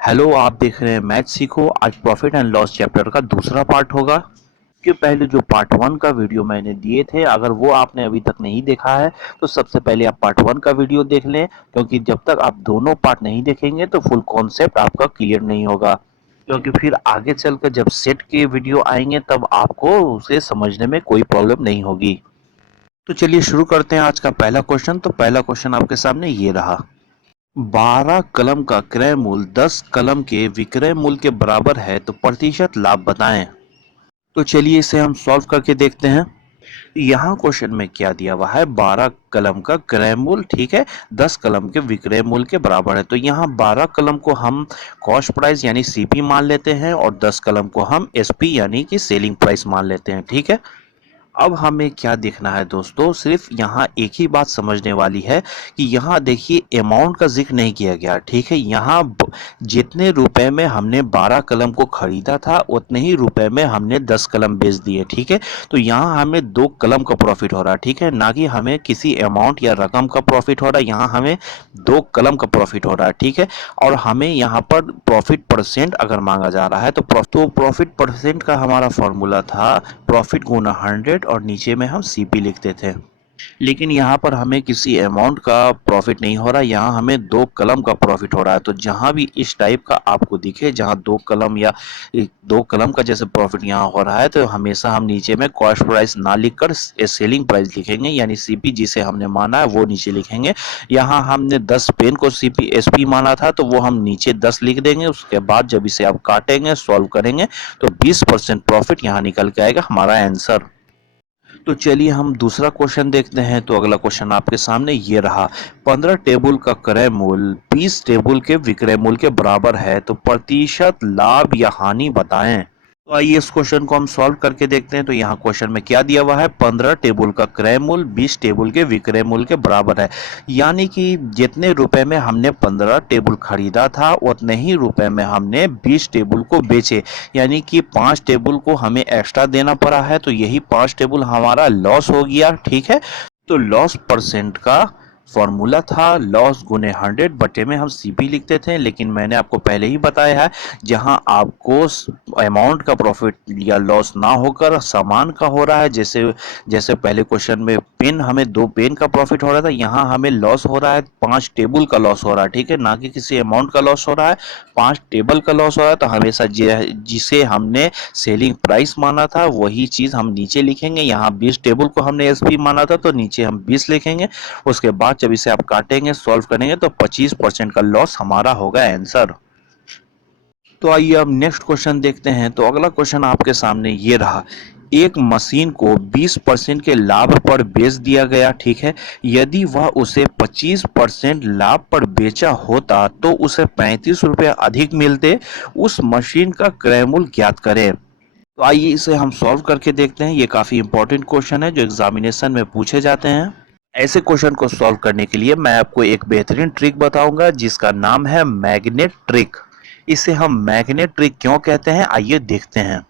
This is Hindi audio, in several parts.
हेलो, आप देख रहे हैं मैथ सीखो। आज प्रॉफिट एंड लॉस चैप्टर का दूसरा पार्ट होगा। के पहले जो पार्ट वन का वीडियो मैंने दिए थे, अगर वो आपने अभी तक नहीं देखा है तो सबसे पहले आप पार्ट वन का वीडियो देख लें, क्योंकि जब तक आप दोनों पार्ट नहीं देखेंगे तो फुल कॉन्सेप्ट आपका क्लियर नहीं होगा। क्योंकि फिर आगे चलकर जब सेट के वीडियो आएंगे तब आपको उसे समझने में कोई प्रॉब्लम नहीं होगी। तो चलिए शुरू करते हैं आज का पहला क्वेश्चन। तो पहला क्वेश्चन आपके सामने ये रहा। 12 कलम का क्रय मूल्य 10 कलम के विक्रय मूल्य के बराबर है, तो प्रतिशत लाभ बताएं। तो चलिए इसे हम सॉल्व करके देखते हैं। यहाँ क्वेश्चन में क्या दिया हुआ है, 12 कलम का क्रय मूल्य, ठीक है, 10 कलम के विक्रय मूल्य के बराबर है। तो यहाँ 12 कलम को हम कॉस्ट प्राइस यानी सीपी मान लेते हैं और 10 कलम को हम एसपी यानी कि सेलिंग प्राइस मान लेते हैं, ठीक है। अब हमें क्या देखना है दोस्तों, सिर्फ यहाँ एक ही बात समझने वाली है कि यहाँ देखिए अमाउंट का जिक्र नहीं किया गया, ठीक है। यहाँ जितने रुपए में हमने 12 कलम को खरीदा था उतने ही रुपए में हमने 10 कलम बेच दिए, ठीक है। तो यहाँ हमें 2 कलम का प्रॉफिट हो रहा है, ठीक है, ना कि हमें किसी अमाउंट या रकम का प्रॉफिट हो रहा है। यहाँ हमें 2 कलम का प्रॉफिट हो रहा है, ठीक है। और हमें यहाँ पर प्रॉफिट परसेंट अगर मांगा जा रहा है तो प्रॉफिट परसेंट का हमारा फॉर्मूला था प्रॉफिट गुना 100 और नीचे में हम सीपी लिखते थे। लेकिन यहाँ पर हमें किसी अमाउंट का प्रॉफिट नहीं हो रहा, यहाँ हमें 2 कलम का प्रॉफिट हो रहा है। तो जहाँ भी इस टाइप का आपको दिखे जहाँ 2 कलम या 2 कलम का जैसे प्रॉफिट यहाँ हो रहा है, तो हमेशा हम नीचे में कॉस्ट प्राइस ना लिखकर सेलिंग प्राइस लिखेंगे, यानी सीपी जिसे हमने माना है वो नीचे लिखेंगे। यहाँ हमने 10 पेन को सीपी एसपी माना था तो वो हम नीचे 10 लिख देंगे। उसके बाद जब इसे आप काटेंगे सॉल्व करेंगे तो 20% प्रॉफिट यहाँ निकल के आएगा हमारा आंसर। तो चलिए हम दूसरा क्वेश्चन देखते हैं। तो अगला क्वेश्चन आपके सामने ये रहा। 15 टेबल का क्रय मूल्य 20 टेबल के विक्रय मूल्य के बराबर है, तो प्रतिशत लाभ या हानि बताएं। तो आइए इस क्वेश्चन को हम सॉल्व करके देखते हैं। तो यहाँ क्वेश्चन में क्या दिया हुआ है, 15 टेबल का क्रय मूल्य 20 टेबल के विक्रय मूल्य के बराबर है। यानी कि जितने रुपए में हमने 15 टेबल खरीदा था उतने ही रुपए में हमने 20 टेबल को बेचे, यानी कि 5 टेबल को हमें एक्स्ट्रा देना पड़ा है। तो यही 5 टेबल हमारा लॉस हो गया, ठीक है। तो लॉस परसेंट का फॉर्मूला था लॉस गुने 100 बटे में हम सीपी लिखते थे। लेकिन मैंने आपको पहले ही बताया है, जहां आपको अमाउंट का प्रॉफिट या लॉस ना होकर सामान का हो रहा है, जैसे जैसे पहले क्वेश्चन में पेन, हमें 2 पेन का प्रॉफिट हो रहा था, यहाँ हमें लॉस हो रहा है 5 टेबल का लॉस हो रहा है, ठीक है, ना कि किसी अमाउंट का लॉस हो रहा है, 5 टेबल का लॉस हो रहा है। तो हमेशा जिसे हमने सेलिंग प्राइस माना था वही चीज हम नीचे लिखेंगे। यहाँ 20 टेबल को हमने एसपी माना था तो नीचे हम 20 लिखेंगे। उसके बाद जब इसे आप काटेंगे सॉल्व करेंगे तो 25% का लॉस हमारा होगा आंसर। तो आइए अब नेक्स्ट क्वेश्चन देखते हैं। तो अगला क्वेश्चन आपके सामने ये रहा। एक मशीन को 20% के लाभ पर बेच दिया गया, ठीक है। यदि वह उसे 25% लाभ पर बेचा होता तो उसे 35 रुपये अधिक मिलते। उस मशीन का क्रय मूल्य ज्ञात करें। तो आइए इसे हम सॉल्व करके देखते हैं। ये काफी इंपॉर्टेंट क्वेश्चन है जो एग्जामिनेशन में पूछे जाते हैं। ऐसे क्वेश्चन को सॉल्व करने के लिए मैं आपको एक बेहतरीन ट्रिक बताऊंगा जिसका नाम है मैग्नेट ट्रिक। इसे हम मैग्नेट ट्रिक क्यों कहते हैं, आइए देखते हैं।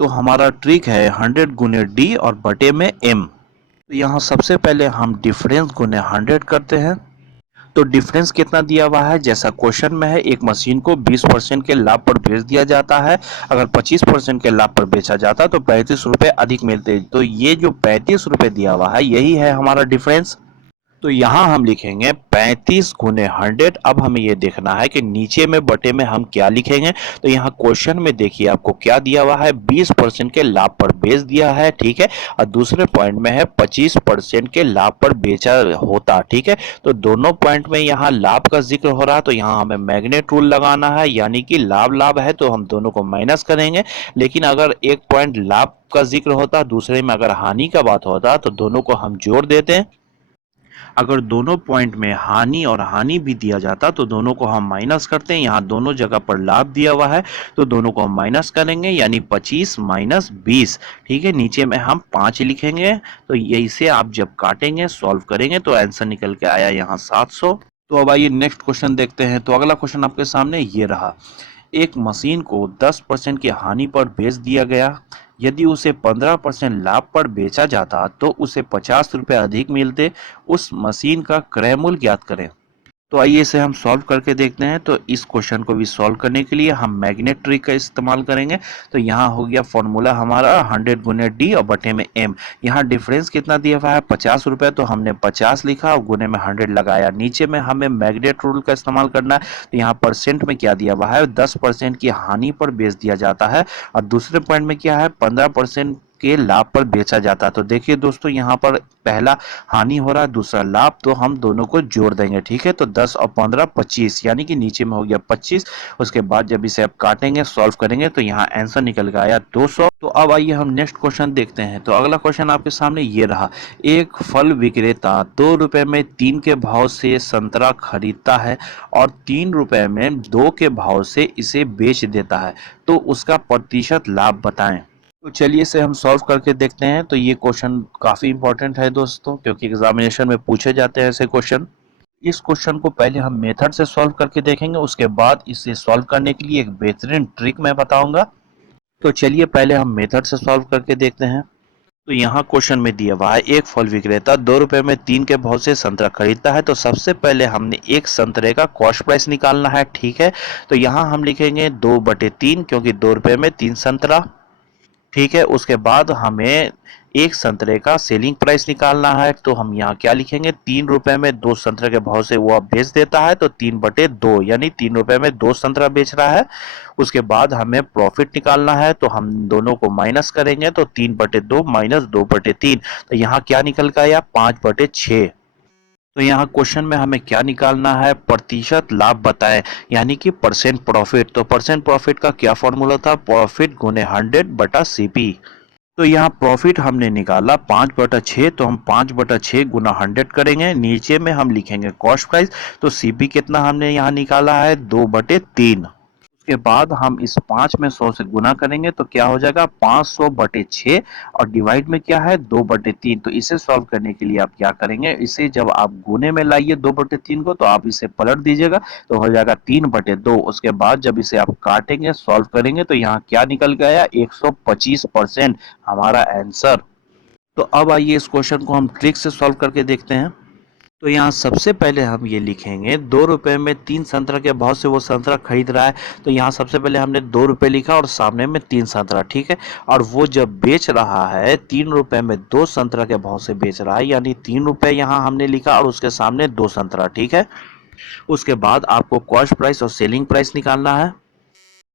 तो हमारा ट्रिक है 100 गुने डी और बटे में एम। तो यहाँ सबसे पहले हम डिफरेंस गुने 100 करते हैं। तो डिफरेंस कितना दिया हुआ है, जैसा क्वेश्चन में है, एक मशीन को 20% के लाभ पर बेच दिया जाता है। अगर 25% के लाभ पर बेचा जाता तो 35 रुपए अधिक मिलते। तो ये जो 35 रुपए दिया हुआ है यही है हमारा डिफरेंस। तो यहाँ हम लिखेंगे 35 गुने 100। अब हमें ये देखना है कि नीचे में बटे में हम क्या लिखेंगे। तो यहाँ क्वेश्चन में देखिए आपको क्या दिया हुआ है, 20% के लाभ पर बेच दिया है, ठीक है, और दूसरे पॉइंट में है 25% के लाभ पर बेचा होता, ठीक है। तो दोनों पॉइंट में यहाँ लाभ का जिक्र हो रहा है, तो यहाँ हमें मैग्नेट रूल लगाना है, यानी कि लाभ लाभ है तो हम दोनों को माइनस करेंगे। लेकिन अगर एक पॉइंट लाभ का जिक्र होता, दूसरे में अगर हानि का बात होता, तो दोनों को हम जोड़ देते हैं। अगर दोनों पॉइंट में हानि और हानि भी दिया जाता तो दोनों को हम माइनस करते हैं। यहाँ दोनों जगह पर लाभ दिया हुआ है तो दोनों को हम माइनस करेंगे, यानी 25 माइनस 20, ठीक है। नीचे में हम 5 लिखेंगे। तो यही से आप जब काटेंगे सॉल्व करेंगे तो आंसर निकल के आया यहाँ 700। तो अब आइए नेक्स्ट क्वेश्चन देखते हैं। तो अगला क्वेश्चन आपके सामने ये रहा। एक मशीन को 10% की हानि पर बेच दिया गया। यदि उसे 15% लाभ पर बेचा जाता तो उसे 50 रुपये अधिक मिलते। उस मशीन का क्रय मूल्य ज्ञात करें। तो आइए इसे हम सॉल्व करके देखते हैं। तो इस क्वेश्चन को भी सॉल्व करने के लिए हम मैग्नेट ट्रिक का इस्तेमाल करेंगे। तो यहाँ हो गया फॉर्मूला हमारा 100 गुने डी और बटे में एम। यहाँ डिफरेंस कितना दिया हुआ है 50 रुपए, तो हमने 50 लिखा और गुने में 100 लगाया। नीचे में हमें मैग्नेट रूल का इस्तेमाल करना है। तो यहाँ परसेंट में क्या दिया हुआ है 10% की हानि पर बेच दिया जाता है, और दूसरे पॉइंट में क्या है 15% के लाभ पर बेचा जाता है। तो देखिए दोस्तों, यहाँ पर पहला हानि हो रहा है, दूसरा लाभ, तो हम दोनों को जोड़ देंगे। ठीक है, तो 10 और 15 25, यानी कि नीचे में हो गया 25। उसके बाद जब इसे आप काटेंगे सॉल्व करेंगे तो यहाँ आंसर निकल के आया 200। तो अब आइए हम नेक्स्ट क्वेश्चन देखते हैं। तो अगला क्वेश्चन आपके सामने ये रहा। एक फल विक्रेता 2 रुपए में 3 के भाव से संतरा खरीदता है और 3 रुपए में 2 के भाव से इसे बेच देता है, तो उसका प्रतिशत लाभ बताएं। तो चलिए इसे हम सॉल्व करके देखते हैं। तो ये क्वेश्चन काफी इंपॉर्टेंट है दोस्तों, क्योंकि एग्जामिनेशन में पूछे जाते हैं ऐसे क्वेश्चन। इस क्वेश्चन को पहले हम मेथड से सॉल्व करके देखेंगे, उसके बाद इसे सॉल्व करने के लिए एक बेहतरीन ट्रिक मैं बताऊंगा। तो चलिए पहले हम मेथड से सॉल्व करके देखते हैं। तो यहाँ क्वेश्चन में दिया हुआ है एक फल विक्रेता 2 रुपए में 3 के भाव से संतरा खरीदता है। तो सबसे पहले हमने एक संतरे का कॉस्ट प्राइस निकालना है। ठीक है, तो यहाँ हम लिखेंगे 2/3, क्योंकि 2 रुपए में 3 संतरा। ठीक है, उसके बाद हमें एक संतरे का सेलिंग प्राइस निकालना है। तो हम यहाँ क्या लिखेंगे 3 रुपए में 2 संतरे के भाव से वो अब बेच देता है, तो 3/2, यानी 3 रुपए में 2 संतरा बेच रहा है। उसके बाद हमें प्रॉफिट निकालना है, तो हम दोनों को माइनस करेंगे, तो 3/2 माइनस 2/3, तो यहाँ क्या निकल कर आया 5/6। तो यहाँ क्वेश्चन में हमें क्या निकालना है प्रतिशत लाभ बताएं, यानी कि परसेंट प्रॉफिट। तो परसेंट प्रॉफिट का क्या फॉर्मूला था, प्रॉफिट गुने 100/CP। तो यहाँ प्रॉफिट हमने निकाला 5/6, तो हम 5/6 गुना 100 करेंगे। नीचे में हम लिखेंगे कॉस्ट प्राइस, तो सीपी कितना हमने यहाँ निकाला है 2/3। उसके बाद हम इस 5 में 100 से गुना करेंगे, तो क्या हो जाएगा 500/6, और डिवाइड में क्या है 2/3। तो इसे सॉल्व करने के लिए आप क्या करेंगे, इसे जब आप गुने में लाइए 2/3 को, तो आप इसे पलट दीजिएगा, तो हो जाएगा 3/2। उसके बाद जब इसे आप काटेंगे सॉल्व करेंगे, तो यहाँ क्या निकल गया 125% हमारा आंसर। तो अब आइए इस क्वेश्चन को हम ट्रिक से सॉल्व करके देखते हैं। तो यहाँ सबसे पहले हम ये लिखेंगे 2 रुपए में 3 संतरा के भाव से वो संतरा खरीद रहा है। तो यहाँ सबसे पहले हमने 2 रुपए लिखा और सामने में 3 संतरा। ठीक है, और वो जब बेच रहा है 3 रुपए में 2 संतरा के भाव से बेच रहा है, यानी 3 रुपए यहाँ हमने लिखा और उसके सामने 2 संतरा। ठीक है, उसके बाद आपको कॉस्ट प्राइस और सेलिंग प्राइस निकालना है।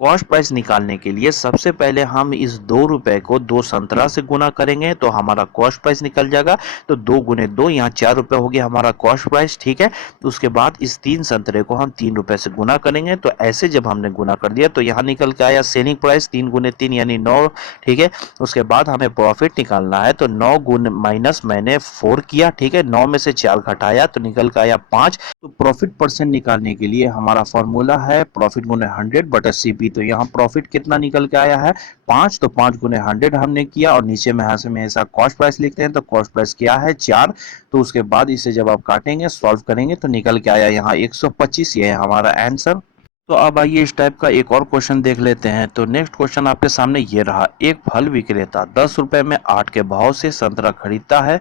कॉस्ट प्राइस निकालने के लिए सबसे पहले हम इस 2 रुपए को 2 संतरा से गुना करेंगे, तो हमारा कॉस्ट प्राइस निकल जाएगा। तो 2 गुने 2, यहाँ 4 रुपए हो गया हमारा कॉस्ट प्राइस। ठीक है, तो उसके बाद इस 3 संतरे को हम 3 रुपए से गुना करेंगे। तो ऐसे जब हमने गुना कर दिया, तो यहाँ निकल के आया सेलिंग प्राइस 3 गुने 3 यानी 9। ठीक है, उसके बाद हमें प्रॉफिट निकालना है, तो 9 गुने माइनस मैंने 4 किया। ठीक है, 9 में से 4 घटाया तो निकल के आया 5। तो प्रॉफिट परसेंट निकालने के लिए हमारा फॉर्मूला है प्रॉफिट गुने 100/CP। तो यहाँ प्रॉफिट कितना निकल के आया है 5, तो 5 गुने 100 हमने किया, और नीचे में यहाँ से हमेशा कॉस्ट प्राइस लिखते हैं, तो कॉस्ट प्राइस क्या है 4। तो उसके बाद इसे जब आप काटेंगे सॉल्व करेंगे, तो निकल के आया यहाँ 125। ये है हमारा आंसर। तो अब आइए इस टाइप का एक और क्वेश्चन देख लेते हैं। तो नेक्स्ट क्वेश्चन आपके सामने ये रहा। एक फल विक्रेता 10 रुपए में 8 के भाव से संतरा खरीदता है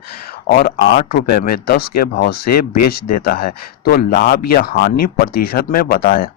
और 8 रुपए में 10 के भाव से बेच देता है, तो लाभ या हानि प्रतिशत में बताएं।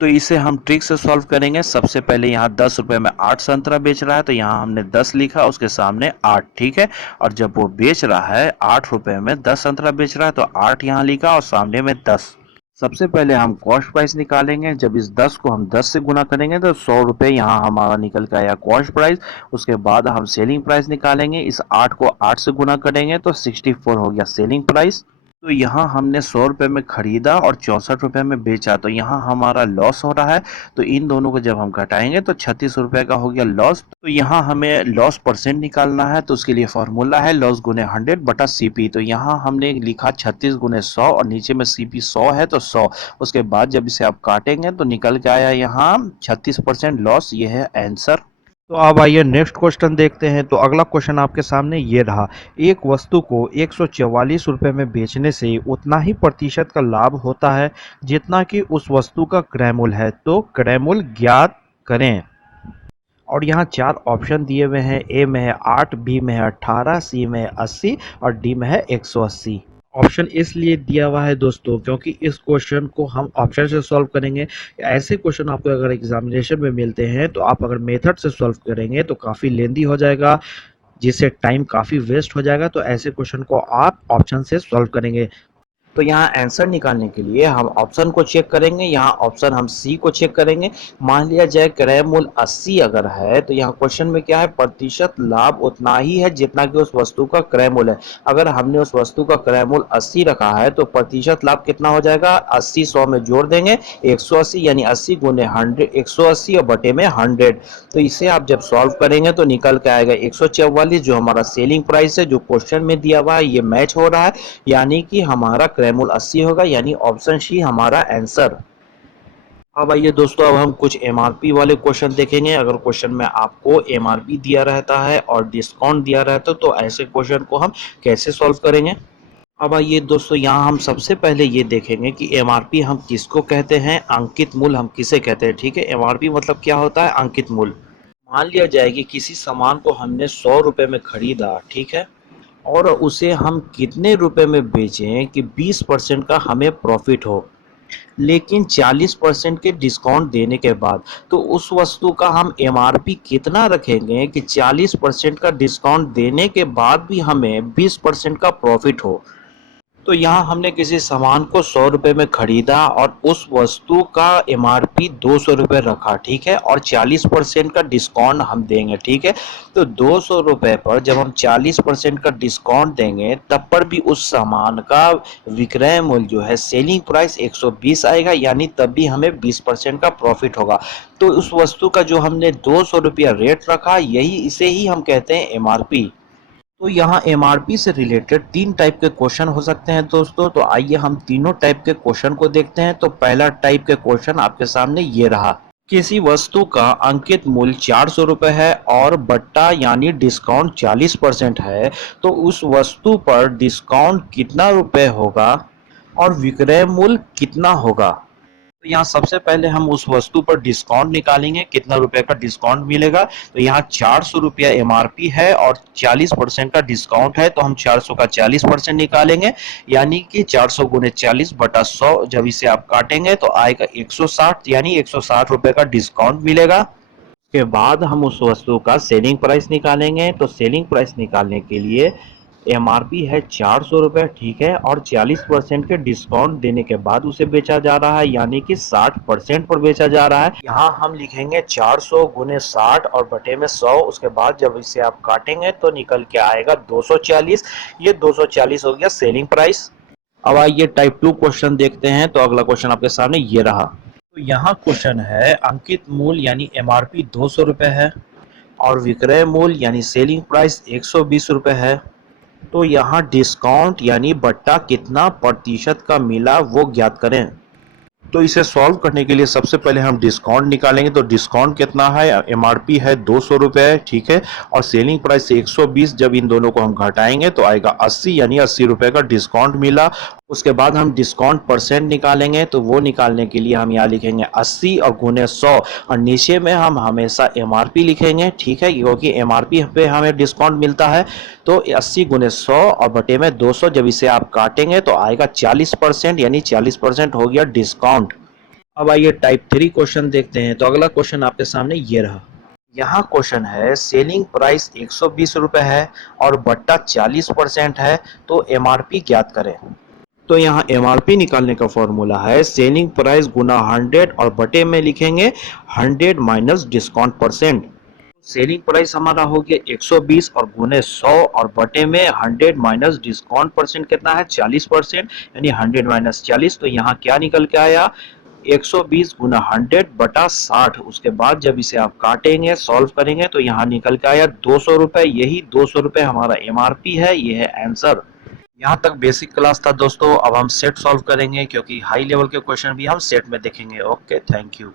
तो इसे हम ट्रिक से सॉल्व करेंगे। सबसे पहले यहाँ 10 रुपए में 8 संतरा बेच रहा है, तो यहाँ हमने 10 लिखा उसके सामने 8। ठीक है, और जब वो बेच रहा है 8 रुपए में 10 संतरा बेच रहा है, तो 8 यहाँ लिखा और सामने में 10। सबसे पहले हम कॉस्ट प्राइस निकालेंगे। जब इस 10 को हम 10 से गुना करेंगे, तो 100 रुपए यहाँ हमारा निकल के आया कॉस्ट प्राइस। उसके बाद हम सेलिंग प्राइस निकालेंगे। इस 8 को 8 से गुना करेंगे, तो 64 हो गया सेलिंग प्राइस। तो यहाँ हमने 100 रुपए में खरीदा और 64 रुपए में बेचा, तो यहाँ हमारा लॉस हो रहा है। तो इन दोनों को जब हम घटाएंगे, तो 36 रुपए का हो गया लॉस। तो यहाँ हमें लॉस परसेंट निकालना है, तो उसके लिए फॉर्मूला है लॉस गुने 100/CP। तो यहाँ हमने लिखा 36 गुने 100, और नीचे में CP 100 है, तो 100। उसके बाद जब इसे आप काटेंगे, तो निकल के आया यहाँ 36% लॉस। ये है आंसर। तो अब आइए नेक्स्ट क्वेश्चन देखते हैं। तो अगला क्वेश्चन आपके सामने ये रहा। एक वस्तु को 144 रुपए में बेचने से उतना ही प्रतिशत का लाभ होता है जितना कि उस वस्तु का क्रय मूल्य है, तो क्रय मूल्य ज्ञात करें। और यहाँ 4 ऑप्शन दिए हुए हैं। ए में है 8, बी में है 18, सी में है 80 और डी में है 180। ऑप्शन इसलिए दिया हुआ है दोस्तों क्योंकि इस क्वेश्चन को हम ऑप्शन से सॉल्व करेंगे। ऐसे क्वेश्चन आपको अगर एग्जामिनेशन में मिलते हैं तो आप अगर मेथड से सॉल्व करेंगे तो काफ़ी लेंदी हो जाएगा, जिससे टाइम काफ़ी वेस्ट हो जाएगा। तो ऐसे क्वेश्चन को आप ऑप्शन से सॉल्व करेंगे। तो यहाँ आंसर निकालने के लिए हम ऑप्शन को चेक करेंगे। यहाँ ऑप्शन हम सी को चेक करेंगे। मान लिया जाए क्रय मूल्य 80 अगर है तो यहाँ क्वेश्चन में क्या है, प्रतिशत लाभ उतना ही है जितना कि उस वस्तु का क्रय मूल्य है। अगर हमने उस वस्तु का क्रय मूल्य 80 रखा है तो प्रतिशत लाभ कितना हो जाएगा, 80 100 में जोड़ देंगे 180, यानी 80 गुने 100, 180 और बटे में 100। तो इसे आप जब सॉल्व करेंगे तो निकल के आएगा 144, जो हमारा सेलिंग प्राइस है, जो क्वेश्चन में दिया हुआ है ये मैच हो रहा है, यानी कि हमारा क्रय मूल्य 80 होगा, यानी ऑप्शन सी हमारा आंसर। अब आइए दोस्तों, अब हम कुछ एमआरपी वाले क्वेश्चन देखेंगे। अगर क्वेश्चन में आपको एमआरपी दिया रहता है और डिस्काउंट दिया रहता है तो ऐसे क्वेश्चन को हम कैसे सॉल्व करेंगे। अब आइए दोस्तों, यहाँ हम सबसे पहले ये देखेंगे कि एमआरपी हम किसको कहते हैं, अंकित मूल्य हम किसे कहते हैं। ठीक है, एमआरपी मतलब क्या होता है, अंकित मूल्य। मान लिया जाए कि किसी सामान को हमने 100 रुपए में खरीदा, ठीक है, और उसे हम कितने रुपए में बेचें कि 20% का हमें प्रॉफिट हो, लेकिन 40% के डिस्काउंट देने के बाद। तो उस वस्तु का हम एमआरपी कितना रखेंगे कि 40% का डिस्काउंट देने के बाद भी हमें 20% का प्रॉफिट हो। तो यहाँ हमने किसी सामान को 100 रुपए में खरीदा और उस वस्तु का एमआरपी 200 रुपये रखा, ठीक है, और 40% का डिस्काउंट हम देंगे, ठीक है। तो 200 रुपये पर जब हम 40% का डिस्काउंट देंगे तब पर भी उस सामान का विक्रय मूल्य जो है, सेलिंग प्राइस 120 आएगा, यानी तब भी हमें 20% का प्रॉफिट होगा। तो उस वस्तु का जो हमने 200 रुपया रेट रखा, यही इसे ही हम कहते हैं एमआरपी। तो यहाँ एमआरपी से रिलेटेड 3 टाइप के क्वेश्चन हो सकते हैं दोस्तों। तो आइए हम तीनों टाइप के क्वेश्चन को देखते हैं। तो पहला टाइप के क्वेश्चन आपके सामने ये रहा। किसी वस्तु का अंकित मूल्य 400 रुपये है और बट्टा यानी डिस्काउंट 40% है, तो उस वस्तु पर डिस्काउंट कितना रुपए होगा और विक्रय मूल्य कितना होगा। तो यहाँ सबसे पहले हम उस वस्तु पर डिस्काउंट निकालेंगे, कितना रुपए का डिस्काउंट मिलेगा। तो यहाँ 400 रुपया एमआरपी है और 40% का डिस्काउंट है, तो हम 400 का 40% निकालेंगे, यानी कि 400 गुने 40 बटा 100। जब इसे आप काटेंगे तो आएगा 160, यानी 160 रुपए का डिस्काउंट मिलेगा। उसके बाद हम उस वस्तु का सेलिंग प्राइस निकालेंगे। तो सेलिंग प्राइस निकालने के लिए एमआरपी है 400 रुपये, ठीक है, और 40% के डिस्काउंट देने के बाद उसे बेचा जा रहा है, यानी कि 60% पर बेचा जा रहा है। यहाँ हम लिखेंगे 400 गुने 60 और बटे में 100। उसके बाद जब इसे आप काटेंगे तो निकल के आएगा 240। ये 240 हो गया सेलिंग प्राइस। अब आइए टाइप 2 क्वेश्चन देखते हैं। तो अगला क्वेश्चन आपके सामने ये रहा। तो यहाँ क्वेश्चन है, अंकित मूल्य यानी एमआरपी 200 रुपये है और विक्रय मूल्य यानी सेलिंग प्राइस 120 रुपये है। तो यहाँ डिस्काउंट यानी बट्टा कितना प्रतिशत का मिला वो ज्ञात करें। तो इसे सॉल्व करने के लिए सबसे पहले हम डिस्काउंट निकालेंगे। तो डिस्काउंट कितना है, एमआरपी है 200 रुपये, ठीक है, और सेलिंग प्राइस 120। जब इन दोनों को हम घटाएंगे तो आएगा 80, यानी 80 रुपये का डिस्काउंट मिला। उसके बाद हम डिस्काउंट परसेंट निकालेंगे। तो वो निकालने के लिए हम यहाँ लिखेंगे 80 और गुने 100, और नीचे में हम हमेशा एमआरपी लिखेंगे, ठीक है, क्योंकि एमआरपी पे हमें डिस्काउंट मिलता है। तो 80 गुने 100 और बटे में 200, जब इसे आप काटेंगे तो आएगा 40%, यानी 40% हो गया डिस्काउंट। अब आइए टाइप 3 क्वेश्चन देखते हैं। तो अगला क्वेश्चन आपके सामने ये रहा। यहाँ क्वेश्चन है, सेलिंग प्राइस 120 रुपये है और बट्टा 40% है, तो एमआरपी ज्ञात करें। तो यहाँ एमआरपी निकालने का फॉर्मूला है सेलिंग प्राइस गुना 100 और बटे में लिखेंगे 100 minus discount percent. Selling price हमारा हो गया 120 और गुने 100 और बटे में 100 माइनस डिस्काउंट परसेंट कितना है, 40%, यानी 100 माइनस 40। तो यहाँ क्या निकल के आया, 120 गुना 100 बटा 60। उसके बाद जब इसे आप काटेंगे, सॉल्व करेंगे, तो यहाँ निकल के आया 200 रुपये। यही 200 रुपये हमारा एमआरपी है, ये है आंसर। यहाँ तक बेसिक क्लास था दोस्तों। अब हम सेट सॉल्व करेंगे, क्योंकि हाई लेवल के क्वेश्चन भी हम सेट में देखेंगे। Okay, thank you.